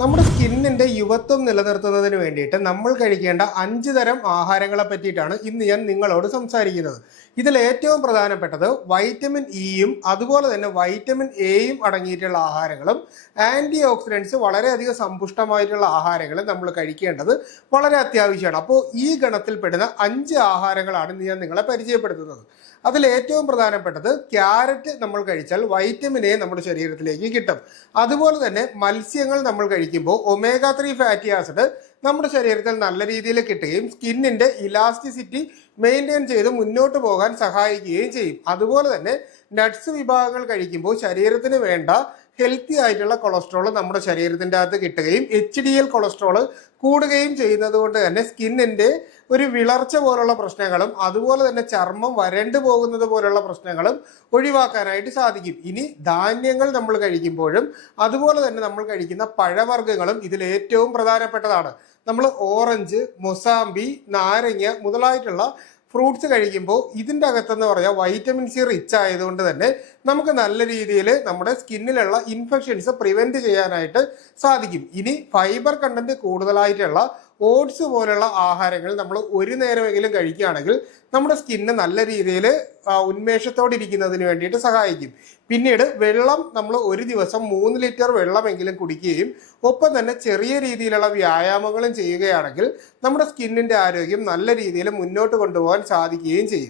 നമ്മുടെ സ്കിന്നിന്റെ യുവത്വം നിലനിർത്തുന്നതിന് വേണ്ടിയിട്ട് നമ്മൾ കഴിക്കേണ്ട 5 തരം ആഹാരങ്ങളെ പറ്റിയിട്ടാണ് ഇന്ന് ഞാൻ നിങ്ങളോട് സംസാരിക്കുന്നത്. ഇതിൽ ഏറ്റവും പ്രധാനപ്പെട്ടത് വൈറ്റമിൻ ഇയും അതുപോലെ തന്നെ വൈറ്റമിൻ എയും അടങ്ങിയിട്ടുള്ള ആഹാരങ്ങളും ആന്റി ഓക്സിഡൻസ് വളരെയധികം സമ്പുഷ്ടമായിട്ടുള്ള ആഹാരങ്ങളും നമ്മൾ കഴിക്കേണ്ടത് വളരെ അത്യാവശ്യമാണ്. അപ്പോൾ ഈ ഗണത്തിൽപ്പെടുന്ന 5 ആഹാരങ്ങളാണ് ഇന്ന് ഞാൻ നിങ്ങളെ പരിചയപ്പെടുത്തുന്നത്. അതിൽ ഏറ്റവും പ്രധാനപ്പെട്ടത് ക്യാരറ്റ് നമ്മൾ കഴിച്ചാൽ വൈറ്റമിൻ എ നമ്മുടെ ശരീരത്തിലേക്ക് കിട്ടും. അതുപോലെ തന്നെ മത്സ്യങ്ങൾ നമ്മൾ കഴിക്കുമ്പോൾ ഒമേഗ 3 ഫാറ്റി ആസിഡ് നമ്മുടെ ശരീരത്തിൽ നല്ല രീതിയിൽ കിട്ടുകയും സ്കിന്നിന്റെ ഇലാസ്റ്റിസിറ്റി മെയിൻറ്റെയിൻ ചെയ്ത് മുന്നോട്ട് പോകാൻ സഹായിക്കുകയും ചെയ്യും. അതുപോലെ തന്നെ നട്ട്സ് വിഭാഗങ്ങൾ കഴിക്കുമ്പോൾ ശരീരത്തിന് വേണ്ട ഹെൽത്തി ആയിട്ടുള്ള കൊളസ്ട്രോൾ നമ്മുടെ ശരീരത്തിൻ്റെ അകത്ത് കിട്ടുകയും HDL കൊളസ്ട്രോൾ കൂടുകയും ചെയ്യുന്നത് കൊണ്ട് തന്നെ സ്കിന്നിൻ്റെ ഒരു വിളർച്ച പോലുള്ള പ്രശ്നങ്ങളും അതുപോലെ തന്നെ ചർമ്മം വരണ്ടു പോകുന്നത് പോലുള്ള പ്രശ്നങ്ങളും ഒഴിവാക്കാനായിട്ട് സാധിക്കും. ഇനി ധാന്യങ്ങൾ നമ്മൾ കഴിക്കുമ്പോഴും അതുപോലെ തന്നെ നമ്മൾ കഴിക്കുന്ന പഴവർഗ്ഗങ്ങളും ഇതിൽ ഏറ്റവും പ്രധാനപ്പെട്ടതാണ്. നമ്മൾ ഓറഞ്ച്, മൊസാമ്പി, നാരങ്ങ മുതലായിട്ടുള്ള ഫ്രൂട്ട്സ് കഴിക്കുമ്പോൾ ഇതിൻ്റെ അകത്തെന്ന് പറയാം വൈറ്റമിൻ സി റിച്ച് ആയതുകൊണ്ട് തന്നെ നമുക്ക് നല്ല രീതിയിൽ നമ്മുടെ സ്കിന്നിലുള്ള ഇൻഫെക്ഷൻസ് പ്രിവെൻറ്റ് ചെയ്യാനായിട്ട് സാധിക്കും. ഇനി ഫൈബർ കണ്ടന്റ് കൂടുതലായിട്ടുള്ള ഓട്സ് പോലുള്ള ആഹാരങ്ങൾ നമ്മൾ ഒരു നേരമെങ്കിലും കഴിക്കുകയാണെങ്കിൽ നമ്മുടെ സ്കിന്ന് നല്ല രീതിയിൽ ഉന്മേഷത്തോടെ ഇരിക്കുന്നതിന് വേണ്ടിയിട്ട് സഹായിക്കും. പിന്നീട് വെള്ളം നമ്മൾ ഒരു ദിവസം 3 ലിറ്റർ വെള്ളമെങ്കിലും കുടിക്കുകയും ഒപ്പം തന്നെ ചെറിയ രീതിയിലുള്ള വ്യായാമങ്ങളും ചെയ്യുകയാണെങ്കിൽ നമ്മുടെ സ്കിന്നിൻ്റെ ആരോഗ്യം നല്ല രീതിയിൽ മുന്നോട്ട് കൊണ്ടുപോകാൻ സാധിക്കുകയും ചെയ്യും.